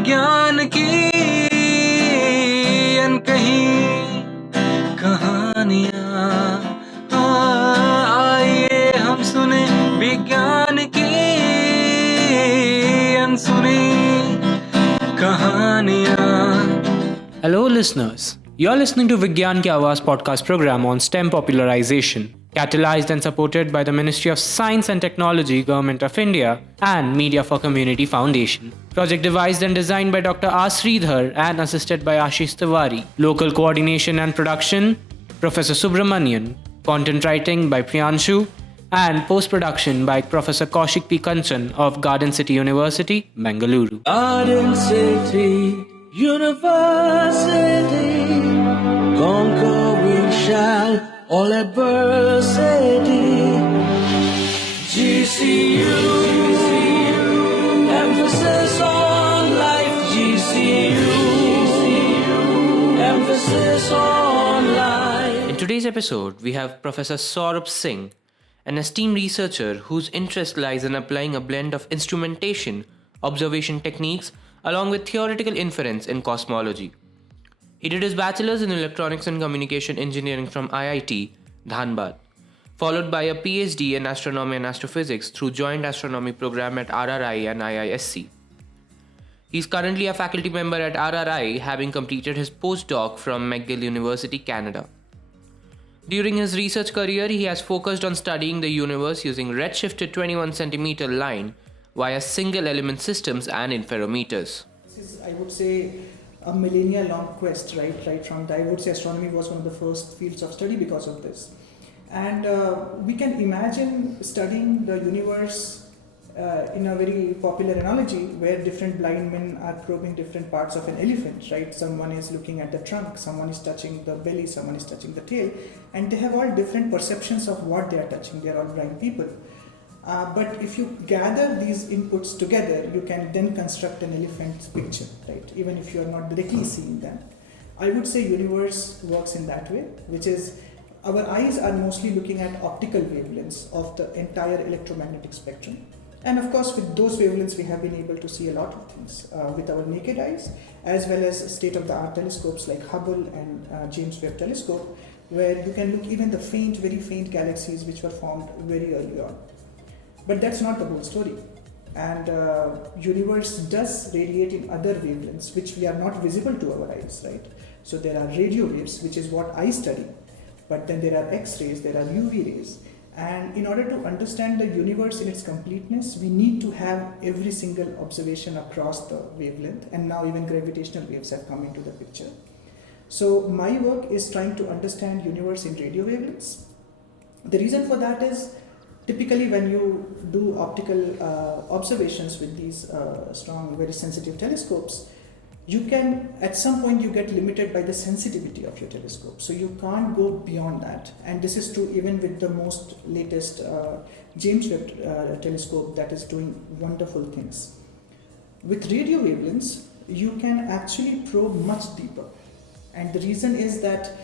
विज्ञान की अनकही कहानियाँ। आइए हम सुने विज्ञान की अनसुनी कहानियाँ। Hello listeners, you're listening to Vigyan Ki Awaaz podcast program on STEM popularization, catalyzed and supported by the Ministry of Science and Technology, Government of India and Media for Community Foundation. Project devised and designed by Dr. R. Sridhar and assisted by Ashish Tiwari. Local coordination and production, Professor Subramanian. Content writing by Priyanshu and post-production by Professor Kaushik P. Kanchan of Garden City University, Bengaluru. Garden City University, conquer we shall all adversity. GCU, emphasis on life. GCU, emphasis on life. In today's episode, we have Professor Drsaurabh Singh, an esteemed researcher whose interest lies in applying a blend of instrumentation, observation techniques, along with theoretical inference in cosmology. He did his bachelor's in electronics and communication engineering from IIT, Dhanbad, followed by a PhD in astronomy and astrophysics through joint astronomy program at RRI and IISc. He is currently a faculty member at RRI, having completed his postdoc from McGill University, Canada. During his research career, he has focused on studying the universe using redshifted 21 cm line via single element systems and interferometers. This is, I would say, a millennia long quest, right from I would say astronomy was one of the first fields of study because of this. And we can imagine studying the universe in a very popular analogy where different blind men are probing different parts of an elephant, right? Someone is looking at the trunk, someone is touching the belly, someone is touching the tail, and they have all different perceptions of what they are touching. They are all blind people. But if you gather these inputs together, you can then construct an elephant's picture, right? Even if you are not directly seeing them. I would say universe works in that way, which is our eyes are mostly looking at optical wavelengths of the entire electromagnetic spectrum. And of course, with those wavelengths, we have been able to see a lot of things with our naked eyes, as well as state-of-the-art telescopes like Hubble and James Webb Telescope, where you can look even the very faint galaxies which were formed very early on. But that's not the whole story. And universe does radiate in other wavelengths which we are not visible to our eyes, right? So there are radio waves, which is what I study. But then there are X-rays, there are UV rays. And in order to understand the universe in its completeness, we need to have every single observation across the wavelength. And now even gravitational waves have come into the picture. So my work is trying to understand universe in radio wavelengths. The reason for that is typically when you do optical observations with these strong, very sensitive telescopes, you can, at some point you get limited by the sensitivity of your telescope. So you can't go beyond that. And this is true even with the most latest James Webb telescope that is doing wonderful things. With radio wavelengths, you can actually probe much deeper. And the reason is that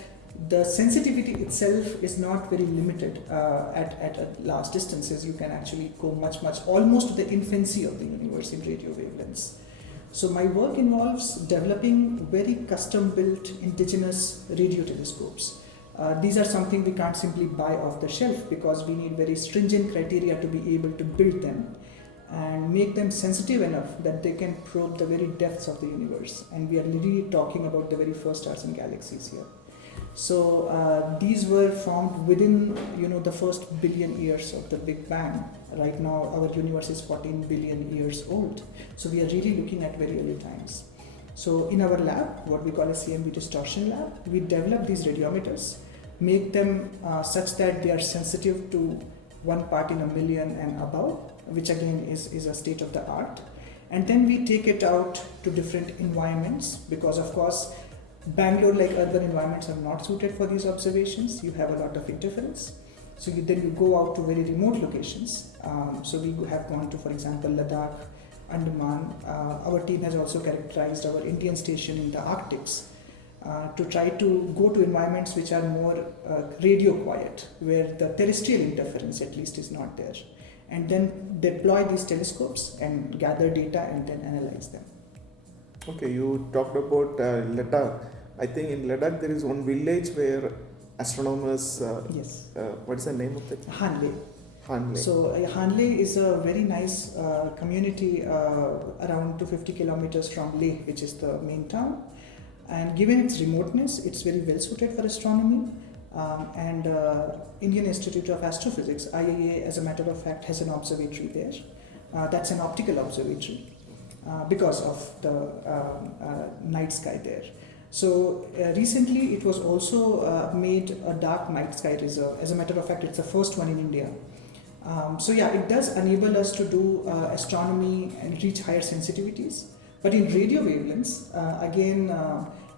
the sensitivity itself is not very limited at large distances. You can actually go much, almost to the infancy of the universe in radio wavelengths. So my work involves developing very custom-built indigenous radio telescopes. These are something we can't simply buy off the shelf because we need very stringent criteria to be able to build them and make them sensitive enough that they can probe the very depths of the universe. And we are literally talking about the very first stars and galaxies here. So these were formed within, the first billion years of the Big Bang. Right now, our universe is 14 billion years old. So we are really looking at very early times. So in our lab, what we call a CMB distortion lab, we develop these radiometers, make them such that they are sensitive to 1 part in a million and above, which again is a state of the art. And then we take it out to different environments because, of course, Bangalore, like urban environments, are not suited for these observations. You have a lot of interference. So then you go out to very remote locations. So we have gone to, for example, Ladakh, Andaman. Our team has also characterized our Indian station in the Arctics to try to go to environments which are more radio quiet, where the terrestrial interference at least is not there. And then deploy these telescopes and gather data and then analyze them. Okay, you talked about Ladakh. I think in Ladakh there is one village where astronomers. Yes. What is the name of it? Hanle. Hanle. So Hanle is a very nice community around 250 kilometers from Leh, which is the main town. And given its remoteness, it's very well suited for astronomy. And Indian Institute of Astrophysics, IIA, as a matter of fact, has an observatory there. That's an optical observatory because of the night sky there. So recently it was also made a dark night sky reserve. As a matter of fact, it's the first one in India. So yeah, it does enable us to do astronomy and reach higher sensitivities. But in radio wavelengths, again,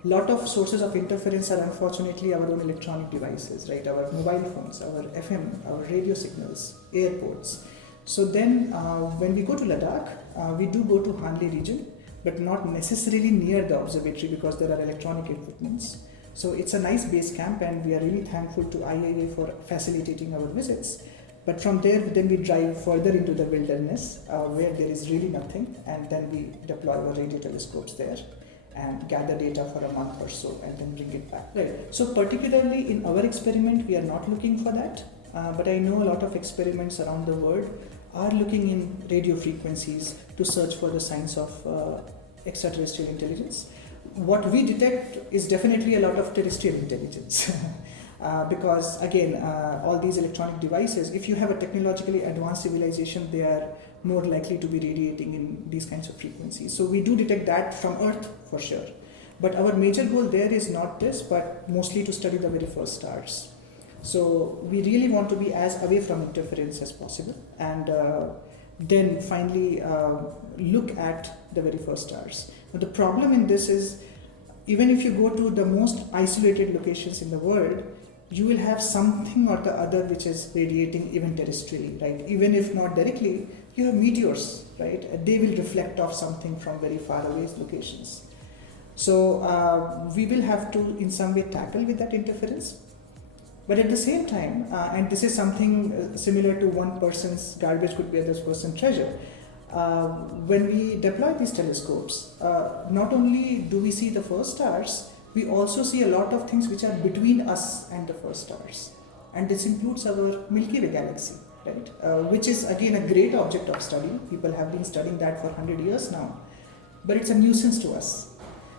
lot of sources of interference are unfortunately our own electronic devices, right? Our mobile phones, our FM, our radio signals, airports. So then when we go to Ladakh, we do go to Hanle region, but not necessarily near the observatory because there are electronic equipments. So it's a nice base camp and we are really thankful to IIA for facilitating our visits. But from there, then we drive further into the wilderness where there is really nothing, and then we deploy our radio telescopes there and gather data for a month or so and then bring it back. Right. So particularly in our experiment, we are not looking for that, but I know a lot of experiments around the world are looking in radio frequencies to search for the signs of extraterrestrial intelligence. What we detect is definitely a lot of terrestrial intelligence. Because again, all these electronic devices, if you have a technologically advanced civilization, they are more likely to be radiating in these kinds of frequencies. So we do detect that from Earth for sure. But our major goal there is not this, but mostly to study the very first stars. So we really want to be as away from interference as possible, and then finally look at the very first stars. But the problem in this is, even if you go to the most isolated locations in the world, you will have something or the other which is radiating even terrestrially, right? Even if not directly, you have meteors, right? They will reflect off something from very far away locations. So we will have to in some way tackle with that interference. But at the same time, and this is something similar to one person's garbage could be another person's treasure. When we deploy these telescopes, not only do we see the first stars, we also see a lot of things which are between us and the first stars. And this includes our Milky Way galaxy, right? Which is again a great object of study. People have been studying that for 100 years now. But it's a nuisance to us.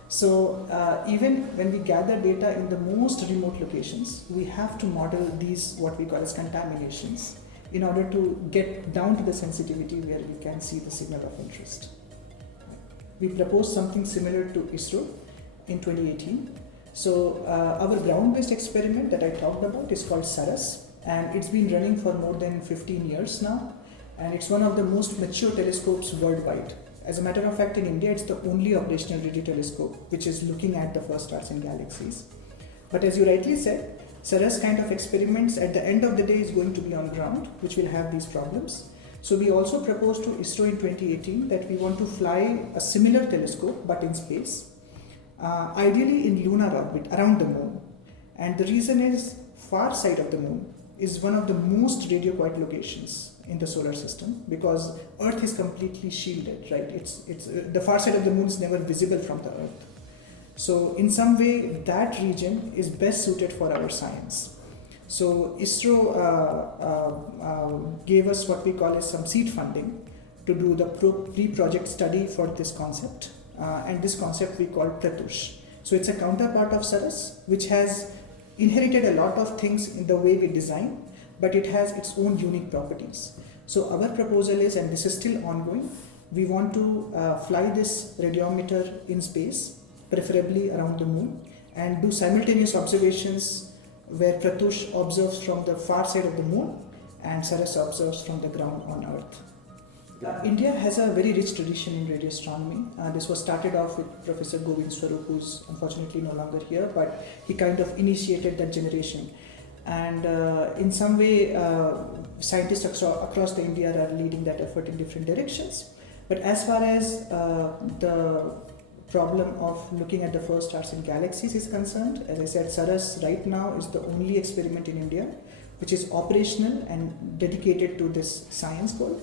So even when we gather data in the most remote locations, we have to model these what we call as contaminations in order to get down to the sensitivity where we can see the signal of interest. We proposed something similar to ISRO in 2018. So our ground-based experiment that I talked about is called SINGHRRI, and it's been running for more than 15 years now, and it's one of the most mature telescopes worldwide. As a matter of fact, in India, it's the only operational radio telescope which is looking at the first stars in galaxies. But as you rightly said, SINGHRRI kind of experiments at the end of the day is going to be on ground, which will have these problems. So we also proposed to ISRO in 2018 that we want to fly a similar telescope but in space, ideally in lunar orbit around the moon. And the reason is far side of the moon is one of the most radio quiet locations in the solar system because Earth is completely shielded, right? It's the far side of the moon is never visible from the Earth. So in some way, that region is best suited for our science. So ISRO gave us what we call as some seed funding to do the pre-project study for this concept. And this concept we call Pratush. So it's a counterpart of SINGHRRI, which has inherited a lot of things in the way we design, but it has its own unique properties. So our proposal is, and this is still ongoing, we want to fly this radiometer in space, preferably around the moon, and do simultaneous observations where Pratush observes from the far side of the moon and SINGHRRI observes from the ground on Earth. India has a very rich tradition in radio astronomy. This was started off with Professor Drsaurabh, who's unfortunately no longer here, but he kind of initiated that generation. And in some way, scientists across the India are leading that effort in different directions. But as far as the problem of looking at the first stars in galaxies is concerned, as I said, SINGHRRI right now is the only experiment in India which is operational and dedicated to this science goal.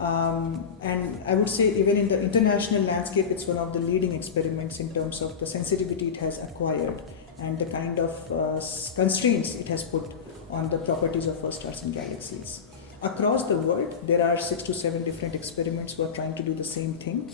And I would say even in the international landscape, it's one of the leading experiments in terms of the sensitivity it has acquired and the kind of constraints it has put on the properties of our stars and galaxies. Across the world, there are 6 to 7 different experiments who are trying to do the same thing.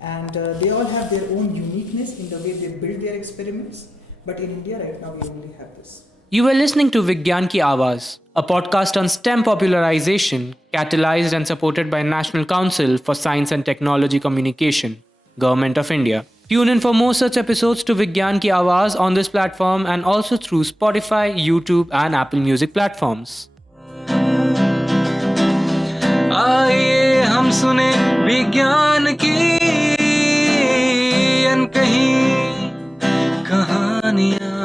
And they all have their own uniqueness in the way they build their experiments. But in India right now, we only have this. You were listening to Vigyan Ki Awaaz, a podcast on STEM popularization, catalyzed and supported by National Council for Science and Technology Communication, Government of India. Tune in for more such episodes to Vigyan Ki Awaaz on this platform and also through Spotify, YouTube and Apple Music platforms. आइए हम सुने विज्ञान की अनकही कहानियां।